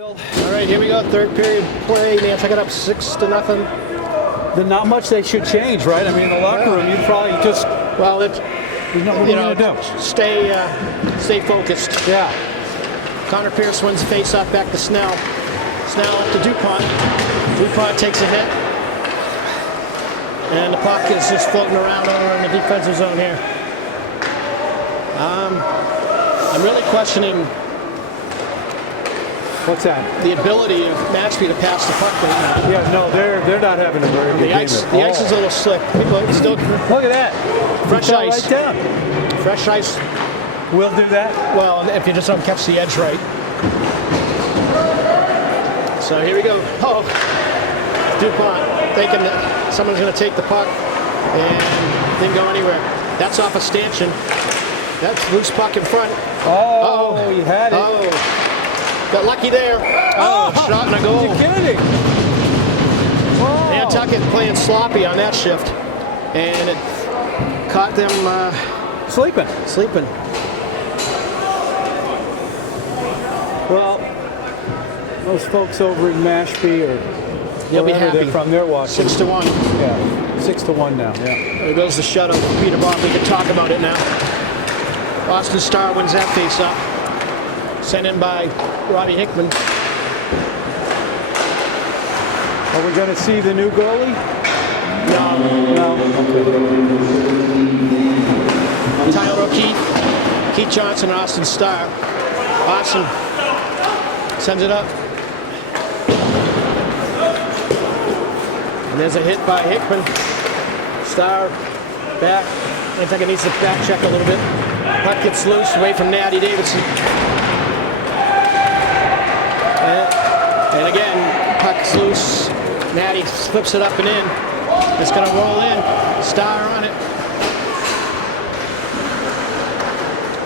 All right, here we go. Third period play. Nantucket up 6-0. Then not much they should change, right? I mean, in the locker room, you'd probably just there's nothing to do. Stay focused. Yeah. Connor Pierce wins the face-off back to Snell. Snell up to DuPont. DuPont takes a hit. And the puck is just floating around over in the defensive zone here. I'm really questioning What's that? the ability of Mashpee to pass the puck right now. Yeah, no, they're not having a very good game. The ice is a little slick. People still Look at that. fresh He fell ice. right down. Fresh ice. We'll do that. Well, if you just don't catch the edge right. So here we go. Oh, DuPont thinking that someone's going to take the puck and didn't go anywhere. That's off a stanchion. That's loose puck in front. Oh, you had it. Oh, got lucky there. Oh, shot and a goal. You're kidding. Wow. Nantucket playing sloppy on that shift, and it caught them Sleeping. Well, those folks over in Mashpee or They'll be wherever happy. they're from, they're watching. 6-1. Yeah, 6-1 now. Yeah. There goes the shutout from Peter Bob. We can talk about it now. Boston Star wins that face-up. Sent in by Robbie Hickman. Are we going to see the new goalie? No. Okay. Tyler O'Keefe, Keith Johnson, and Austin Starr. Austin sends it up. And there's a hit by Hickman. Starr back. I think it needs to back check a little bit. Puck gets loose away from Natty Davidson. And again, puck's loose. Natty flips it up and in. It's going to roll in. Starr on it.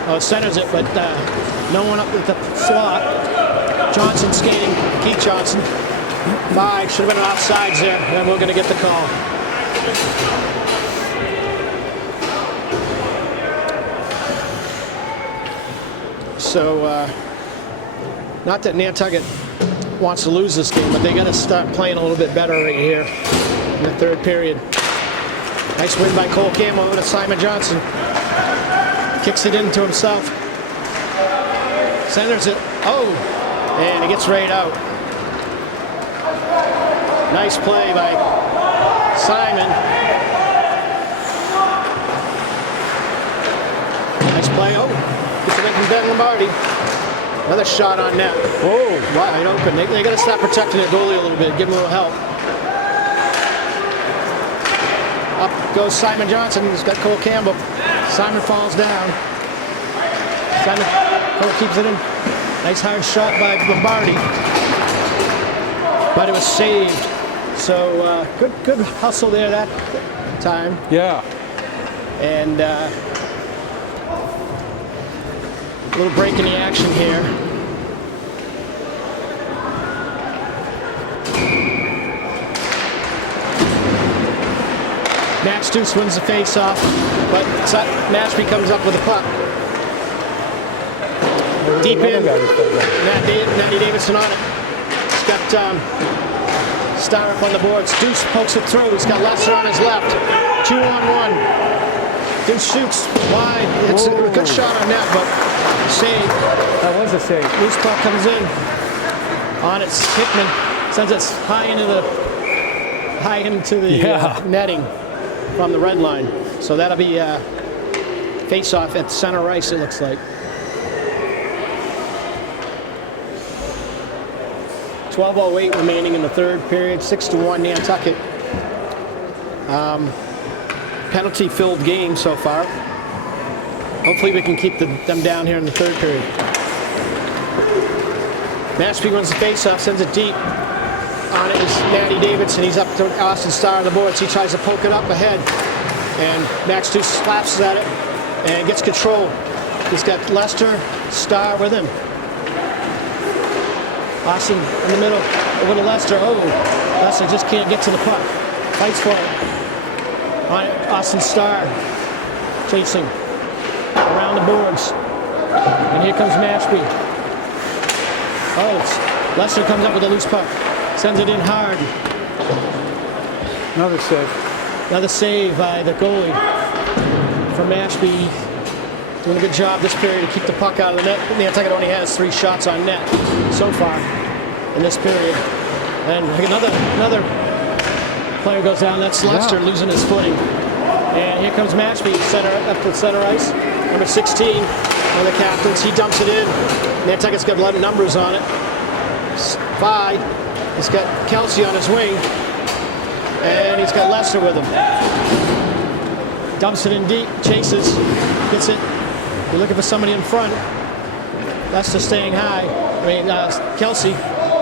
Oh, centers it, but no one up with the slot. Johnson skating. Keith Johnson. 5. Should have been offsides there. And we're going to get the call. So, not that Nantucket wants to lose this game, but they got to start playing a little bit better right here in the third period. Nice win by Cole Campbell over to Simon Johnson. Kicks it into himself. Centers it. Oh! And he gets right out. Nice play by Simon. Nice play. Oh! Gets it in from Ben Lombardi. Another shot on net. Whoa. Wide open. They got to stop protecting the goalie a little bit. Give him a little help. Up goes Simon Johnson. He's got Cole Campbell. Simon falls down. Cole keeps it in. Nice high shot by Lombardi. But it was saved. So good hustle there that time. Yeah. And a little break in the action here. Max Deuce wins the face-off, but Mashpee comes up with a puck. Deep in. Natty Davidson on it. He's got Starr up on the boards. Deuce pokes it through. He's got Lester on his left. 2-on-1. Deuce shoots wide. It's a good shot on net, but save. That was a save. Loose puck comes in. On it, Hickman sends it high into the netting from the red line. So that'll be face-off at center ice, it looks like. 12:08 remaining in the third period. 6-1 Nantucket. Penalty-filled game so far. Hopefully we can keep them down here in the third period. Mashpee wins the face-off, sends it deep. On it is Natty Davidson. He's up to Austin Starr on the boards. He tries to poke it up ahead. And Max Deuce slaps at it and gets control. He's got Lester, Starr with him. Austin in the middle, over to Lester. Oh, Lester just can't get to the puck. Fights for it. On it, Austin Starr chasing around the boards. And here comes Mashpee. Oh, Lester comes up with a loose puck. Sends it in hard. Another save. Another save by the goalie from Mashpee. Doing a good job this period to keep the puck out of the net. Nantucket only has 3 shots on net so far in this period. And another player goes down. That's Lester losing his footing. And here comes Mashpee, up to center ice. Number 16, one of the captains. He dumps it in. Nantucket's got a lot of numbers on it. 5. He's got Kelsey on his wing. And he's got Lester with him. Dumps it in deep, chases, gets it. You're looking for somebody in front. Lester staying high. Kelsey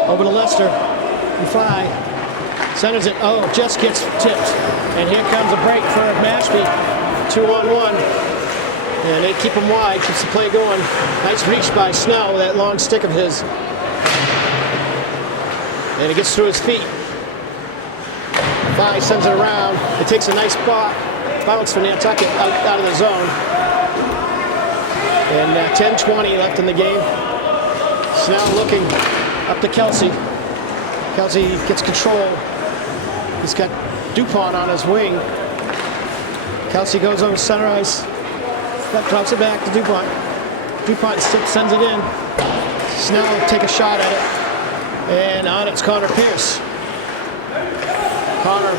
over to Lester. And 5. Centers it. Oh, just gets tipped. And here comes a break for Mashpee. 2-on-1. And they keep him wide, keeps the play going. Nice reach by Snell, that long stick of his. And it gets through his feet. 5 sends it around. It takes a nice bounce for Nantucket out of the zone. And 10:20 left in the game. Snell looking up to Kelsey. Kelsey gets control. He's got DuPont on his wing. Kelsey goes over center ice. That drops it back to DuPont. DuPont sends it in. Snell will take a shot at it. And on it's Connor Pierce. Connor,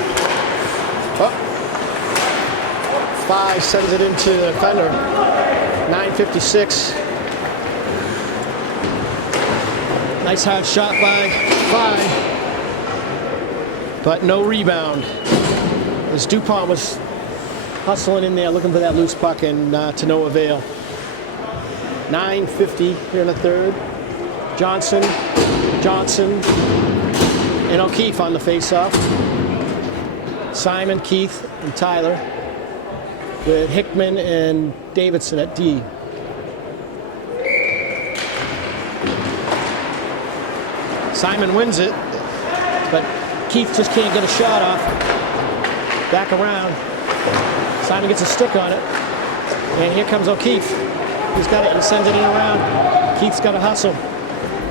5 sends it into the defender. 9:56. Nice hard shot by 5. But no rebound. As DuPont was hustling in there, looking for that loose puck, and to no avail. 9:50 here in the third. Johnson, and O'Keefe on the faceoff. Simon, Keith, and Tyler, with Hickman and Davidson at D. Simon wins it, but Keith just can't get a shot off. Back around. Simon gets a stick on it. And here comes O'Keefe. He's got it. He sends it in around. Keith's got to hustle.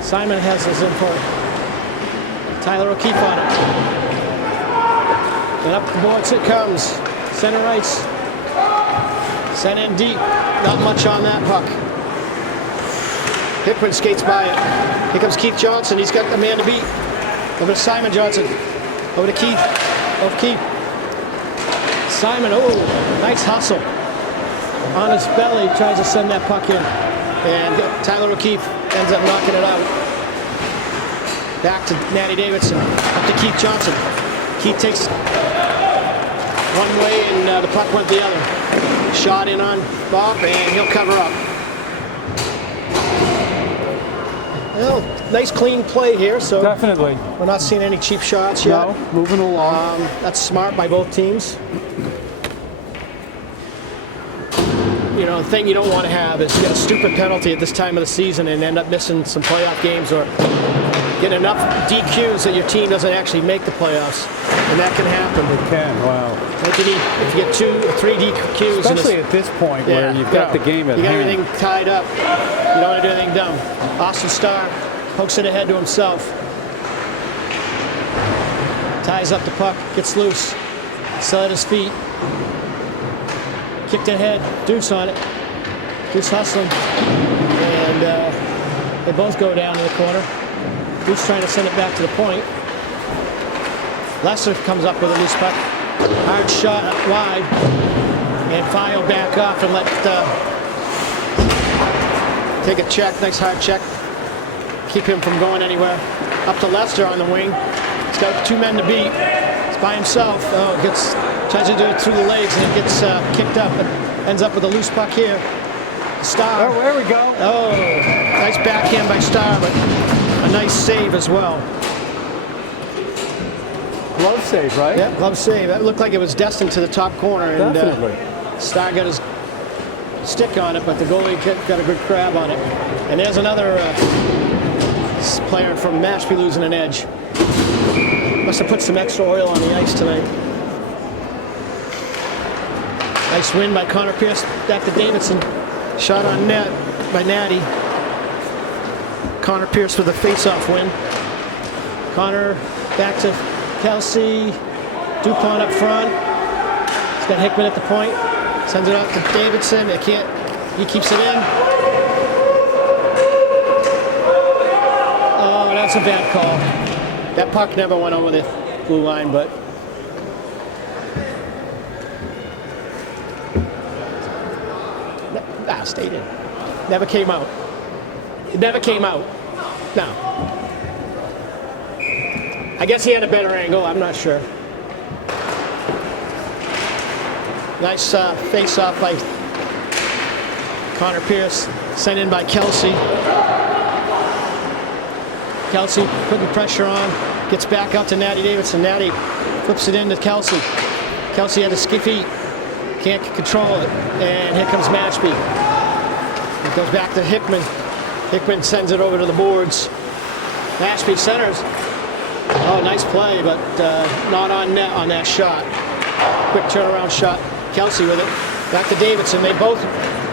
Simon has his info. Tyler O'Keefe on it. And up the boards it comes. Center ice. Sent in deep. Not much on that puck. Hickman skates by it. Here comes Keith Johnson. He's got the man to beat. Over to Simon Johnson. Over to Keith. O'Keefe. Simon, nice hustle. On his belly, tries to send that puck in. And Tyler O'Keefe ends up knocking it out. Back to Natty Davidson. Up to Keith Johnson. Keith takes one way and the puck went the other. Shot in on Bob and he'll cover up. Well, nice clean play here. So definitely. We're not seeing any cheap shots yet. No, moving along. That's smart by both teams. You know, the thing you don't want to have is get a stupid penalty at this time of the season and end up missing some playoff games or get enough DQs that your team doesn't actually make the playoffs. And that can happen. It can, wow. Like if you get 2 or 3 DQs. Especially at this point where you've got the game at hand. You got everything tied up. You don't want to do anything dumb. Austin Starr pokes it ahead to himself. Ties up the puck, gets loose. Still at his feet. Kicked ahead, Deuce on it. Deuce hustling. And they both go down to the corner. Deuce trying to send it back to the point. Lester comes up with a loose puck. Hard shot up wide. And File back off and let take a check, nice hard check. Keep him from going anywhere. Up to Lester on the wing. He's got 2 men to beat. He's by himself. Tries to do it through the legs and it gets kicked up and ends up with a loose puck here. Starr. Oh, there we go. Oh, nice backhand by Starr, but a nice save as well. Glove save, right? Yeah, glove save. That looked like it was destined to the top corner. And definitely. Starr got his stick on it, but the goalie got a good grab on it. And there's another player from Mashpee losing an edge. Must have put some extra oil on the ice tonight. Nice win by Connor Pierce. Back to Davidson. Shot on net by Natty. Connor Pierce with a face-off win. Connor back to Kelsey. DuPont up front. He's got Hickman at the point. Sends it off to Davidson. They can't. He keeps it in. Oh, that's a bad call. That puck never went over the blue line, but stayed in. Never came out. It never came out. No. I guess he had a better angle. I'm not sure. Nice face-off by Connor Pierce, sent in by Kelsey. Kelsey putting pressure on, gets back out to Natty Davidson. Natty flips it into Kelsey. Kelsey had a skiffy, can't control it, and here comes Mashpee. It goes back to Hickman. Hickman sends it over to the boards. Mashpee centers. Oh, nice play, but not on net on that shot. Quick turnaround shot. Kelsey with it. Back to Davidson. They both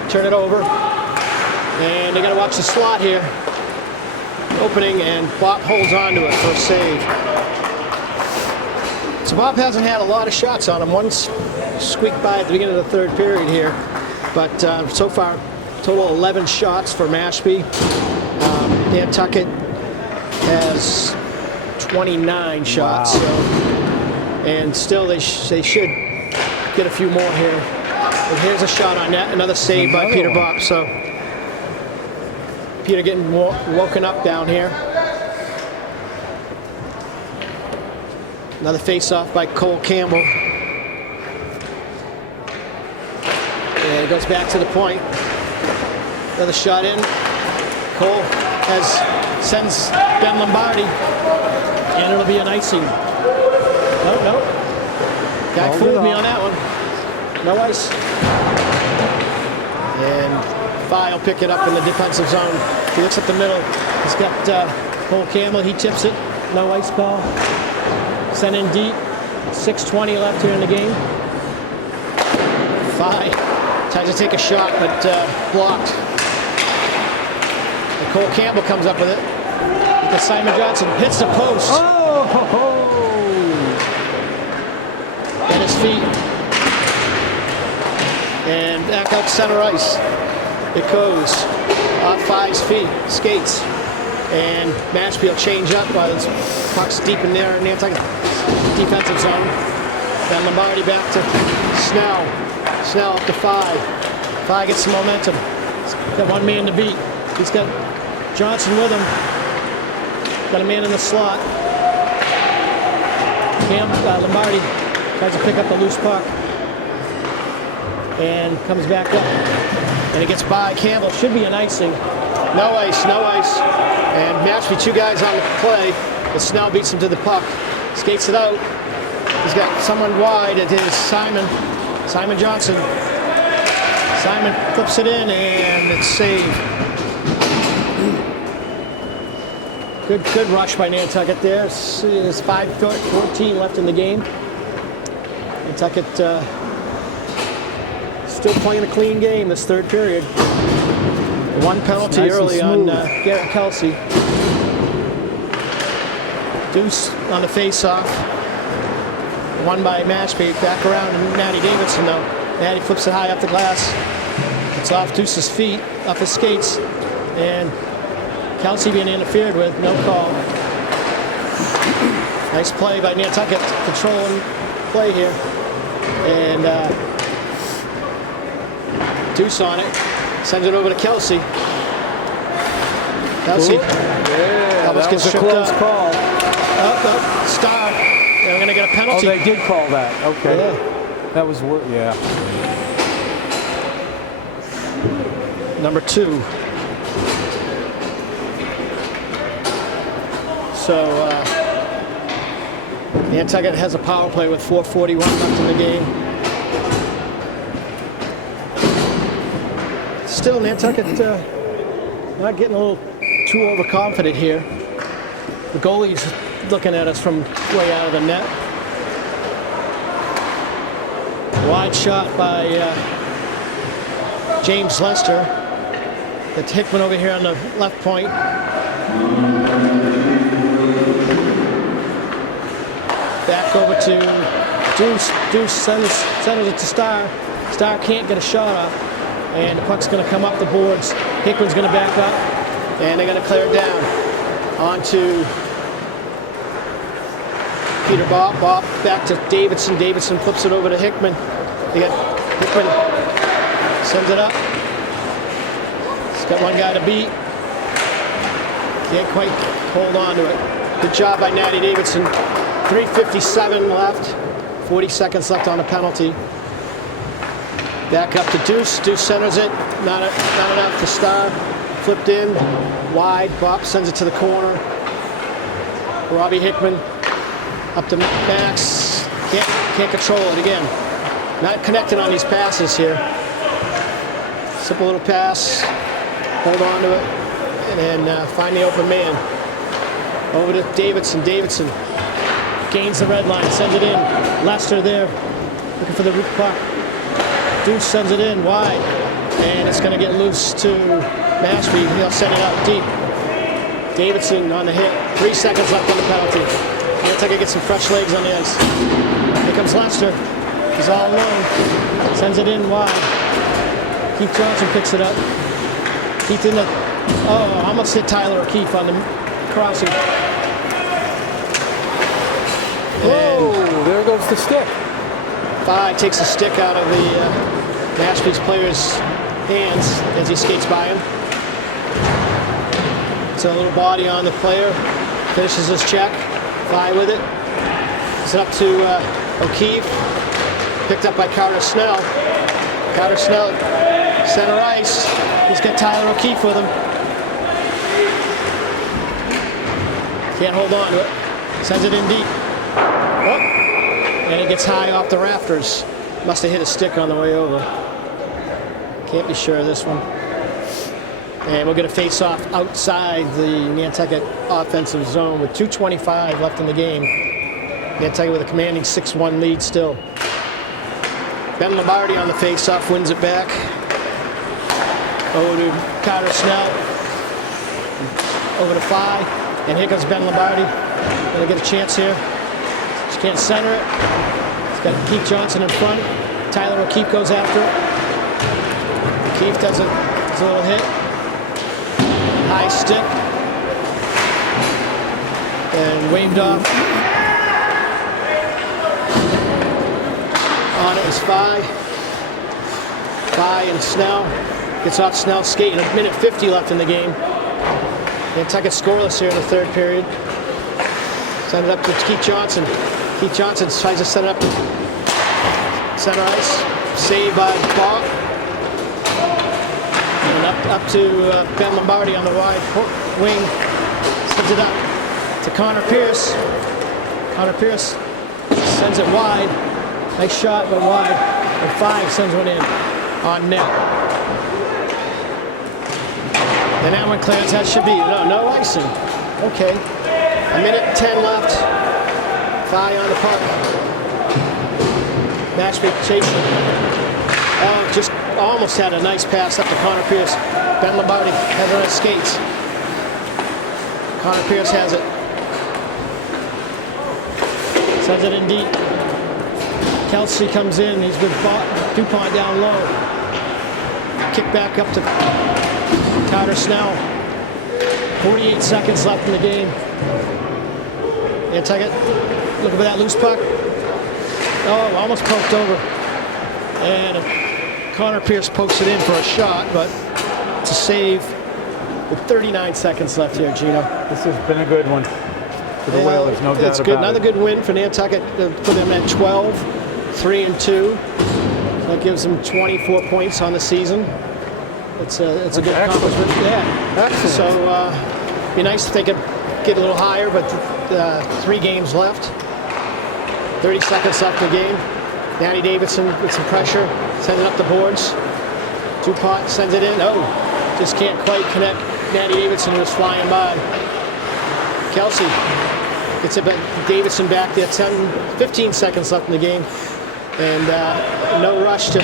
turn it over. And they got to watch the slot here. Opening, and Bob holds on to it for a save. So Bob hasn't had a lot of shots on him. One's squeaked by at the beginning of the third period here. But so far, total 11 shots for Mashpee. Nantucket has 29 shots. Wow. So, and still they should get a few more here. And here's a shot on net. Another save by Peter Bopp. So Peter getting woken up down here. Another face-off by Cole Campbell. And it goes back to the point. Another shot in. Cole sends Ben Lombardi. And it'll be an icing. No. Guy fooled me on that one. No ice. And Fye will pick it up in the defensive zone. He looks at the middle. He's got Cole Campbell. He tips it. No ice call. Sent in deep. 6:20 left here in the game. Fye tries to take a shot, but blocked. And Cole Campbell comes up with it. Because Simon Johnson hits the post. Oh! At his feet. And back out center ice. It goes off Fye's feet, skates. And Mashpee will change up while the puck's deep in there in Nantucket defensive zone. Then Lombardi back to Snell. Snell up to Fye. Fye gets some momentum. He's got one man to beat. He's got Johnson with him. Got a man in the slot. Lombardi tries to pick up the loose puck. And comes back up. And it gets by Campbell. Should be an icing. No ice, no ice. And Mashpee, two guys on the play. But Snell beats him to the puck. Skates it out. He's got someone wide. It is Simon Johnson. Simon flips it in, and it's saved. Good rush by Nantucket there. There's 5:14 left in the game. Nantucket still playing a clean game this third period. One penalty nice early on smooth. Garrett Kelsey. Deuce on the face-off. Won by Mashpee. Back around to Natty Davidson, though. Natty flips it high up the glass. It's off Deuce's feet, off his skates. And Kelsey being interfered with, no call. Nice play by Nantucket, controlling play here. And Deuce on it. Sends it over to Kelsey. Kelsey. Yeah, Almost that gets was a tripped close up. call. Star. They're going to get a Oh, penalty. they did call that. Okay. Yeah. That was, yeah. Number 2. So Nantucket has a power play with 4:41 left in the game. Still, Nantucket not getting a little too overconfident here. The goalie's looking at us from way out of the net. Wide shot by James Lester. That's Hickman over here on the left point. Back over to Deuce. Deuce sends it to Star. Star can't get a shot up. And the puck's going to come up the boards. Hickman's going to back up. And they're going to clear it down. On to Peter Bob. Bob back to Davidson. Davidson flips it over to Hickman. They got Hickman. Sends it up. He's got one guy to beat. Can't quite hold on to it. Good job by Natty Davidson. 3:57 left. 40 seconds left on the penalty. Back up to Deuce. Deuce centers it. Not enough to Star. Flipped in. Wide. Bob sends it to the corner. Robbie Hickman. Up to Max. Can't control it again. Not connected on these passes here. Simple little pass. Hold on to it. And then find the open man. Over to Davidson. Davidson gains the red line. Sends it in. Lester there. Looking for the root puck. Deuce sends it in wide. And it's going to get loose to Mashpee. He'll send it out deep. Davidson on the hit. 3 seconds left on the penalty. Nantucket gets some fresh legs on the ice. Here comes Lester. He's all alone. Sends it in wide. Keith Johnson picks it up. Keith in the... Oh, almost hit Tyler O'Keefe on the crossing. Whoa, there goes the stick. Fi takes the stick out of the Mashpee's player's hands as he skates by him. It's a little body on the player. Finishes his check. Fi with it. It's up to O'Keefe. Picked up by Carter Snell. Carter Snell, center ice. He's got Tyler O'Keefe with him. Can't hold on to it. Sends it in deep. Oh. And it gets high off the rafters. Must have hit a stick on the way over. Can't be sure of this one. And we'll get a face-off outside the Nantucket offensive zone with 2:25 left in the game. Nantucket with a commanding 6-1 lead still. Ben Lombardi on the face-off wins it back. Over to Carter Snell. Over to Fi. And here comes Ben Lombardi. Gonna get a chance here. Just can't center it. He's got Keith Johnson in front. Tyler O'Keefe goes after it. O'Keefe does a little hit. High stick. And waved off. On it is Fi. Fi and Snell. Gets off Snell's skate. A minute 50 left in the game. Nantucket scoreless here in the third period. Send it up to Keith Johnson. Keith Johnson tries to set it up to center ice. Saved by Bob. And up to Ben Lombardi on the wide wing. Sends it up to Connor Pierce. Connor Pierce sends it wide. Nice shot, but wide. And 5 sends one in on net. And that one clears. That should be no icing. Okay. A minute 10 left. Fi on the puck. Mashpee chasing. Oh, just almost had a nice pass up to Connor Pierce. Ben Lombardi has it on his skates. Connor Pierce has it. Sends it in deep. Kelsey comes in. He's with DuPont down low. Kick back up to Carter Snell. 48 seconds left in the game. Nantucket looking for that loose puck. Oh, almost poked over. And Connor Pierce pokes it in for a shot, but it's a save with 39 seconds left here, Gino. This has been a good one for the Whalers, no doubt it's good. about Another it. good win for Nantucket. Put them at 12, 3-2. That gives them 24 points on the season. It's a good accomplishment. Yeah. Excellent. So be nice if they could get a little higher, but 3 games left. 30 seconds left in the game. Danny Davidson with some pressure, sending up the boards. DuPont sends it in. Oh, just can't quite connect. Danny Davidson was flying by. Kelsey gets it, but Davidson back there. 15 seconds left in the game. And no rush to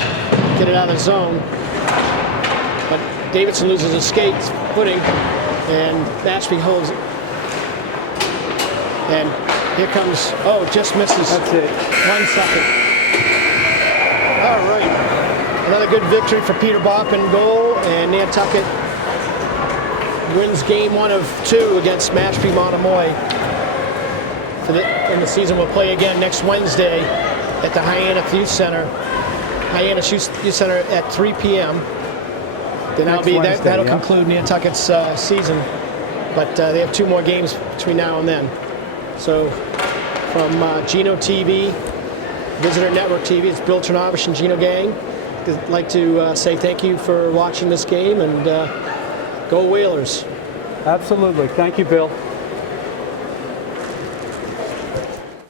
get it out of the zone. But Davidson loses his skate, footing. And Mashpee holds it. And here comes, oh, just misses. That's it. 1 second. All right. Another good victory for Peter Bopp in goal, and Nantucket wins game 1 of 2 against Mashpee Monomoy. And the season will play again next Wednesday at the Hyannis Youth Center. Hyannis Youth Center at 3 p.m. Then that'll conclude Nantucket's season. But they have 2 more games between now and then. So from Gino TV, Visitor Network TV, it's Bill Chernovish and Gino Gang. I'd like to say thank you for watching this game, and go Whalers. Absolutely. Thank you, Bill.